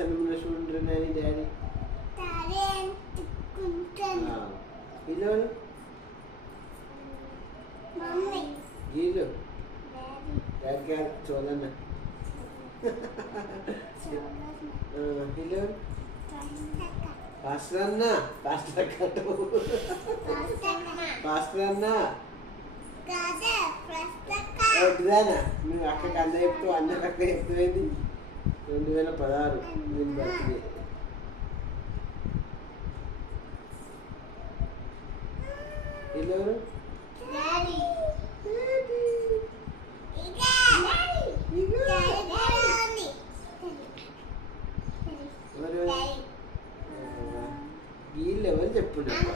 సన్నంలో చూడండి డాడీ ఇలా గీలు డాడీ చూడన్న ఇలా పాస్టర్ అన్న పాస్టర్ పాస్టర్ అన్న వద్దుదానా నువ్వు అక్కడికి అన్న చెప్తావు అన్నకి అక్క చెప్తావేంటి 2016 నేను బర్త్డే ఎవరు వీళ్ళు ఎవరు చెప్పున్నారు